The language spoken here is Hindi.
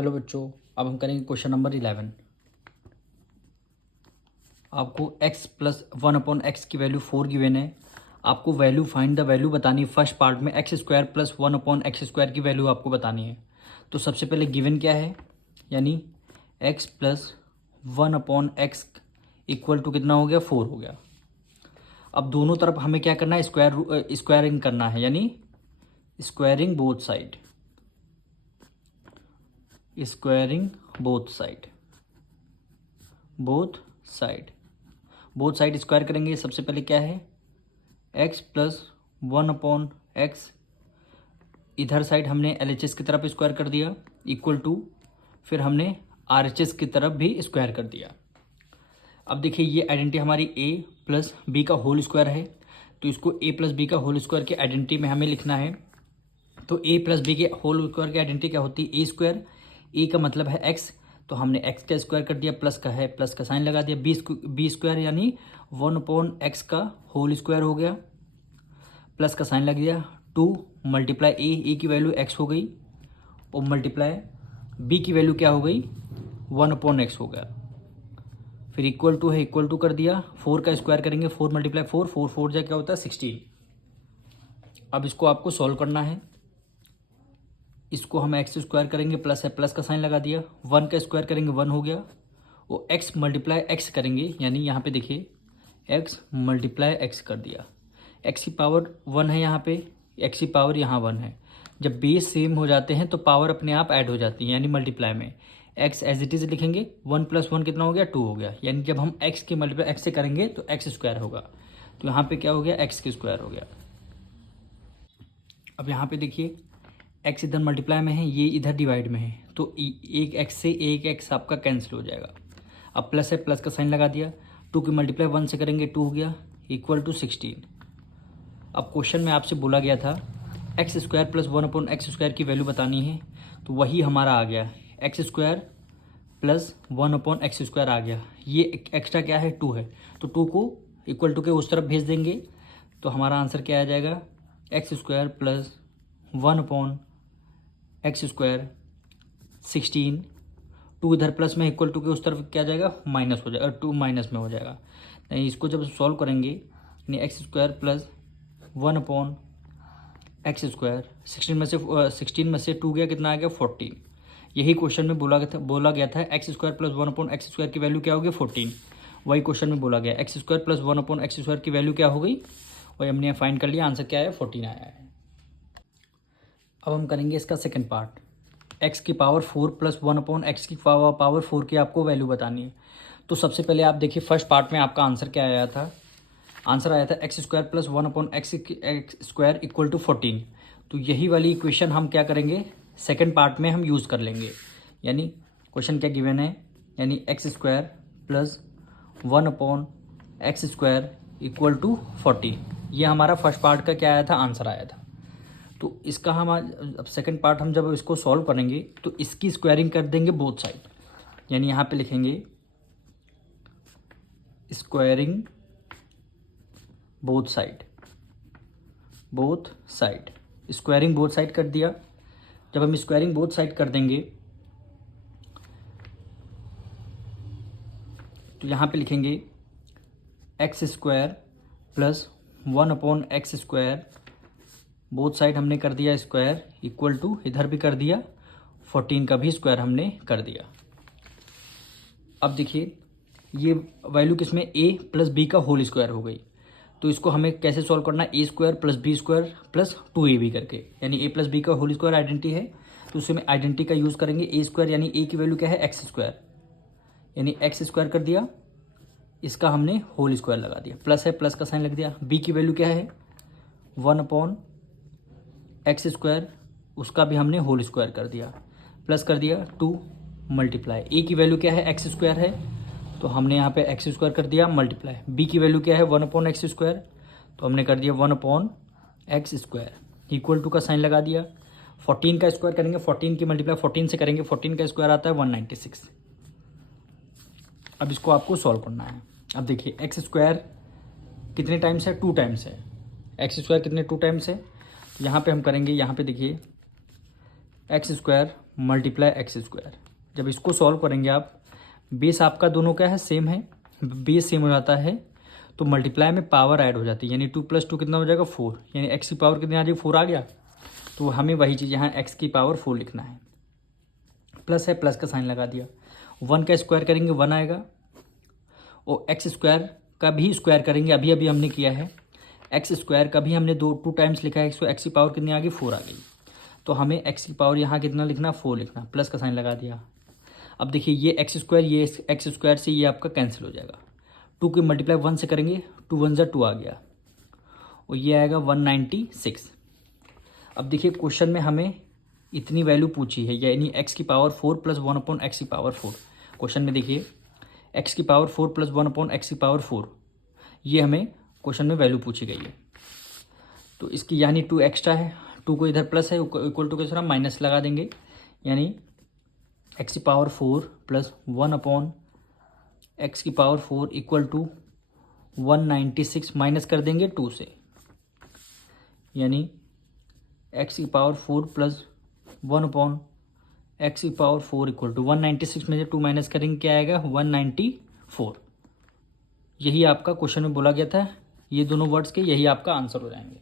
हेलो बच्चों, अब हम करेंगे क्वेश्चन नंबर 11। आपको x प्लस 1/x की वैल्यू 4 गिवन है। आपको वैल्यू फाइंड द वैल्यू बतानी है। फर्स्ट पार्ट में x² प्लस 1/x² की वैल्यू आपको बतानी है। तो सबसे पहले गिवन क्या है, यानी x plus 1/x equal to कितना हो गया, 4 हो गया। अब दोनों तरफ हमें क्या करना है, स्क्वायरिंग करना है, यानी squaring both side, squaring both side, both side both side square करेंगे। सबसे पहले क्या है, x प्लस 1/x, इधर साइड हमने LHS की तरफ स्क्वायर कर दिया इक्वल टू, फिर हमने RHS की तरफ भी स्क्वायर कर दिया। अब देखिए ये आइडेंटिटी हमारी a प्लस बी का होल स्क्वायर है, तो इसको a प्लस बी का होल स्क्वायर की आइडेंटिटी में हमें लिखना है। तो a प्लस बी के होल स्क्वायर की आइडेंटिटी क्या होती है, a स्क्वायर, a का मतलब है x, तो हमने x का स्क्वायर कर दिया, प्लस का है प्लस का साइन लगा दिया, बी स्क्वायर यानी 1/x का होल स्क्वायर हो गया, प्लस का साइन लग गया, 2 मल्टीप्लाई ए की वैल्यू x हो गई, और मल्टीप्लाई b की वैल्यू क्या हो गई, 1/x हो गया। फिर इक्वल टू है, इक्वल टू कर दिया, 4 का स्क्वायर करेंगे, 4 मल्टीप्लाई 4, 4 4 जा क्या होता है 16। अब इसको आपको सॉल्व करना है। इसको हम एक्स स्क्वायर करेंगे, प्लस है प्लस का साइन लगा दिया, 1 का स्क्वायर करेंगे 1 हो गया, वो x मल्टीप्लाई x करेंगे, यानी यहाँ पे देखिए x मल्टीप्लाई x कर दिया, x की पावर 1 है यहाँ पे, x की पावर यहाँ 1 है। जब बेस सेम हो जाते हैं तो पावर अपने आप ऐड हो जाती है, यानी मल्टीप्लाई में x एज इट इज लिखेंगे, 1 प्लस 1 कितना हो गया, 2 हो गया, यानी जब हम x की मल्टीप्लाई x से करेंगे तो x स्क्वायर होगा, तो यहाँ पे क्या हो गया, x की स्क्वायर हो गया। अब यहाँ पे देखिए x इधर मल्टीप्लाई में है, ये इधर डिवाइड में है, तो एक x से एक x आपका कैंसिल हो जाएगा। अब प्लस है प्लस का साइन लगा दिया, 2 की मल्टीप्लाई 1 से करेंगे 2 हो गया, इक्वल टू 16। अब क्वेश्चन में आपसे बोला गया था x² प्लस 1/x² की वैल्यू बतानी है, तो वही हमारा आ गया, x² प्लस 1/x² आ गया। ये एक्स्ट्रा क्या है, 2 है, तो 2 को इक्वल टू के उस तरफ भेज देंगे, तो हमारा आंसर क्या आ जाएगा, x² प्लस 1/x², 16, 2 इधर प्लस में इक्वल टू के उस तरफ क्या जाएगा, माइनस हो जाएगा, 2 माइनस में हो जाएगा। नहीं, इसको जब सॉल्व करेंगे यानी x² प्लस 1/x², 16 में से 2 गया, कितना आ गया 14। यही क्वेश्चन में बोला गया था x² प्लस 1/x² की वैल्यू क्या होगी, 14। वही क्वेश्चन में बोला गया x² प्लस 1/x² की वैल्यू क्या हो गई, वही हमने फाइंड कर लिया, आंसर क्या है 14 आया है। अब हम करेंगे इसका सेकंड पार्ट, x की पावर 4 प्लस 1/x की पावर 4 की आपको वैल्यू बतानी है। तो सबसे पहले आप देखिए फर्स्ट पार्ट में आपका आंसर क्या आया था, आंसर आया था x² plus 1/x² equal to 14। तो यही वाली इक्वेशन हम क्या करेंगे, सेकंड पार्ट में हम यूज़ कर लेंगे, यानी क्वेश्चन क्या गिवन है, यानी x² plus 1/x² equal to 14। ये हमारा फर्स्ट पार्ट का क्या आया था, आंसर आया था। तो इसका हम अब सेकंड पार्ट हम जब इसको सॉल्व करेंगे तो इसकी स्क्वायरिंग कर देंगे बोथ साइड, यानी यहाँ पे लिखेंगे squaring both side, both side, squaring both side कर दिया। जब हम स्क्वायरिंग बोथ साइड कर देंगे तो यहाँ पे लिखेंगे x² plus 1/x², both side हमने कर दिया स्क्वायर, इक्वल टू इधर भी कर दिया 14 का भी स्क्वायर हमने कर दिया। अब देखिए ये वैल्यू किसमें, a प्लस बी का होल स्क्वायर हो गई, तो इसको हमें कैसे सॉल्व करना है, a² plus b² plus 2ab करके, यानी a प्लस बी का होल स्क्वायर आइडेंटिटी है, तो उसमें आइडेंटिटी का यूज़ करेंगे, a² यानी a की वैल्यू क्या है, x², यानी x² कर दिया, इसका हमने होल स्क्वायर लगा दिया, प्लस है प्लस का साइन लग दिया, b की वैल्यू क्या है 1/x², उसका भी हमने होल स्क्वायर कर दिया, प्लस कर दिया 2 मल्टीप्लाई, a की वैल्यू क्या है, x² है, तो हमने यहाँ पे x² कर दिया, मल्टीप्लाई b की वैल्यू क्या है 1/x², तो हमने कर दिया 1/x², इक्वल टू का साइन लगा दिया, 14 का स्क्वायर करेंगे, 14 की मल्टीप्लाई 14 से करेंगे, 14 का स्क्वायर आता है 196। अब इसको आपको सॉल्व करना है। अब देखिए x² कितने टाइम्स है, 2 टाइम्स है, x² कितने 2 टाइम्स है, तो यहाँ पे हम करेंगे, यहाँ पे देखिए x² मल्टीप्लाई एक्स स्क्वायर। जब इसको सॉल्व करेंगे आप, बेस आपका दोनों क्या है, सेम है, बेस सेम हो जाता है तो मल्टीप्लाई में पावर ऐड हो जाती है, यानी 2 + 2 कितना हो जाएगा 4, यानी एक्स की पावर कितनी आ जाएगी 4 आ गया। तो हमें वही चीज़ यहाँ एक्स की पावर 4 लिखना है। प्लस है, प्लस का साइन लगा दिया। 1 का स्क्वायर करेंगे 1 आएगा, और एक्स स्क्वायर का भी स्क्वायर करेंगे, अभी अभी हमने किया है। एक्स स्क्वायर का भी हमने 2 टाइम्स लिखा है, एक्स की पावर कितनी आ गई 4 आ गई। तो हमें एक्स की पावर यहाँ कितना लिखना, 4 लिखना, प्लस का साइन लगा दिया। अब देखिए ये एक्स स्क्वायर, ये एक्स स्क्वायर से ये आपका कैंसिल हो जाएगा। 2 की मल्टीप्लाई 1 से करेंगे, 2 × 1 = 2 आ गया, और ये आएगा 196। अब देखिए क्वेश्चन में हमें इतनी वैल्यू पूछी है, यानी एक्स की पावर 4 + 1/x की पावर 4। क्वेश्चन में देखिए एक्स की पावर 4 + 1/x की पावर 4, ये हमें क्वेश्चन में वैल्यू पूछी गई है। तो इसकी यानी 2 एक्स्ट्रा है, 2 को इधर प्लस है, इक्वल टू के साथ माइनस लगा देंगे, यानी एक्स की पावर 4 + 1/x की पावर 4 = 196, माइनस कर देंगे 2 से, यानी एक्स की पावर 4 + 1/x की पावर 4 = 196 में से 2 माइनस करेंगे क्या आएगा 194। यही आपका क्वेश्चन में बोला गया था, ये दोनों वर्ड्स के यही आपका आंसर हो जाएंगे।